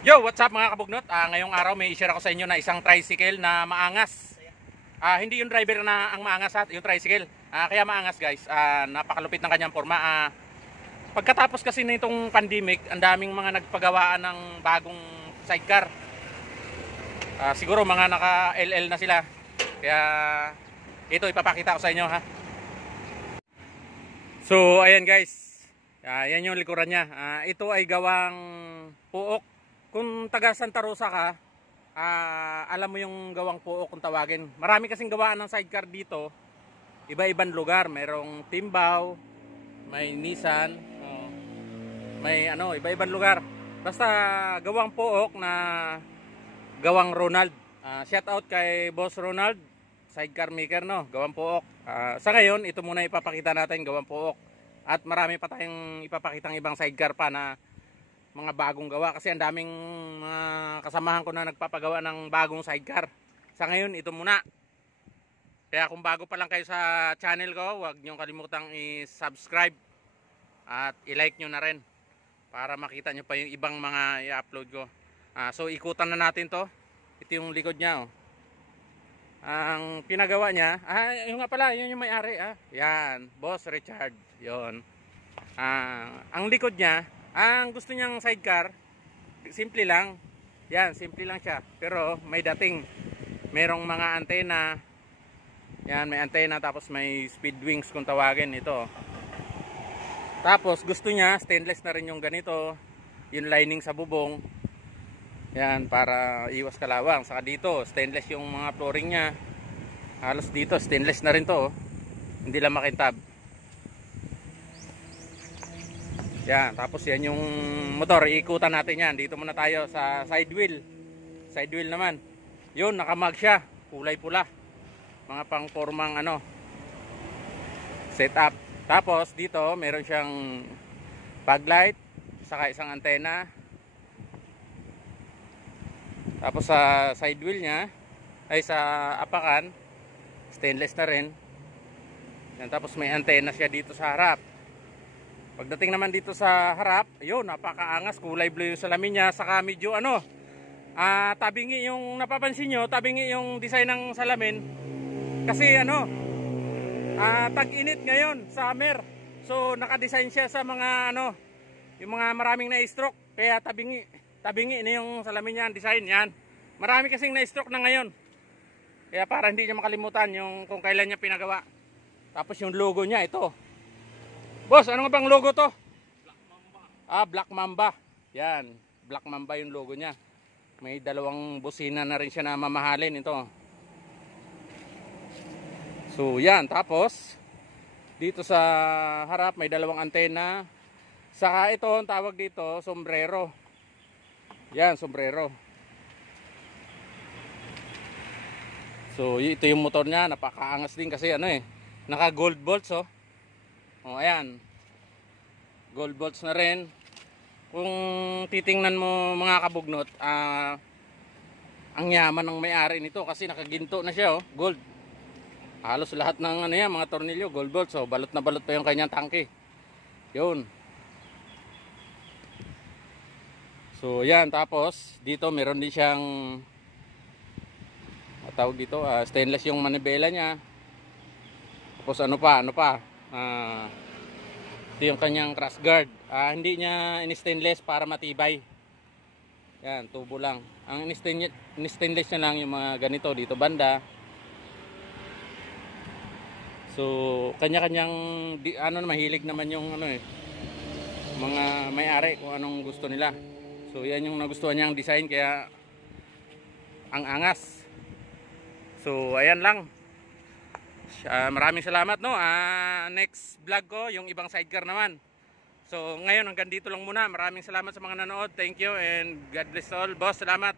Yo, what's up mga kabugnot? Ngayong araw may i-share ako sa inyo na isang tricycle na maangas. Hindi yung driver na ang maangas at yung tricycle. Kaya maangas guys. Napakalupit ng kanyang forma. Pagkatapos kasi nitong pandemic, ang daming mga nagpagawaan ng bagong sidecar. Siguro mga naka LL na sila. Kaya ito ipapakita ko sa inyo ha. So ayan guys. Yan yung likuran niya. Ito ay gawang puok. Kung taga Santa Rosa ka, alam mo yung gawang puok kung tawagin. Marami kasing gawaan ng sidecar dito. Iba-ibang lugar. Merong Timbao, may Nissan, may iba-ibang lugar. Basta gawang puok na gawang Ronald. Shout out kay Boss Ronald, sidecar maker no, gawang puok. Sa ngayon, ito muna ipapakita natin, gawang puok. At marami pa tayong ipapakitang ibang sidecar pa na mga bagong gawa kasi ang daming mga kasamahan ko na nagpapagawa ng bagong sidecar. Sa ngayon ito muna. Kaya kung bago pa lang kayo sa channel ko, huwag niyo kalimutang i-subscribe at i-like niyo na rin para makita niyo pa yung ibang mga i-upload ko. So ikutan na natin to. Ito yung likod niya oh. Ang pinagawa niya, yung nga pala, yun yung may-ari Yan, Boss Richard. Yon. Ang likod niya, ang gusto niyang sidecar, simple lang. Yan, simple lang siya. Pero may dating. Merong mga antena. Yan, may antena tapos may speed wings kung tawagin ito. Tapos gusto niya stainless na rin yung ganito. Yung lining sa bubong. Yan, para iwas kalawang. Saka dito, stainless yung mga flooring niya. Halos dito, stainless na rin to. Hindi lang makintab. Yan, tapos yan yung motor, iikutan natin yan. Dito muna tayo sa side wheel. Side wheel naman. Yun, nakamag siya. Kulay pula. Mga pang-formang setup. Tapos dito, meron siyang fog light. Saka isang antena. Tapos sa side wheel niya, ay sa apakan, stainless na rin. Yan, tapos may antena siya dito sa harap. Pagdating naman dito sa harap, ayun, napakaangas, kulay blue yung salamin niya, saka medyo tabingi yung napapansin nyo, tabingi yung design ng salamin. Kasi tag-init ngayon, summer. So naka-design siya sa mga yung mga maraming na-stroke, kaya tabingi na yung salamin niya, ang design yan. Marami kasing na-stroke na ngayon. Kaya para hindi niya makalimutan yung kung kailan niya pinagawa. Tapos yung logo niya, ito. Boss, ano nga bang logo to? Black Mamba. Black Mamba. Yan, Black Mamba yung logo niya. May dalawang busina na rin siya na mamahalin ito. So yan, tapos dito sa harap may dalawang antena. Saka ito, ang tawag dito, sombrero. Yan, sombrero. So ito yung motor niya, napakaangas din kasi naka gold bolts oh. Ayan. Gold bolts na rin. Kung titingnan mo mga kabugnot, ang yaman ng may-ari nito kasi nakaginto na siya oh, gold. Halos lahat ng mga tornilyo, gold bolts oh, balot na balot pa yung kanyang tangke. 'Yun. So, yan, tapos dito meron din siyang tawag dito, stainless yung manibela niya. Tapos ano pa? Ito yung kanyang crash guard. Hindi niya in-stainless para matibay. Yan, tubo lang. Ang in-stainless niya lang yung mga ganito dito banda. So, kanya-kanyang mahilig naman yung mga may-ari kung anong gusto nila. So, yan yung nagustuhan niyang design kaya ang angas. So, ayan lang. Maraming salamat no. Next vlog ko yung ibang sidecar naman. So ngayon hanggang dito lang muna. Maraming salamat sa mga nanood. Thank you and God bless all. Boss, salamat.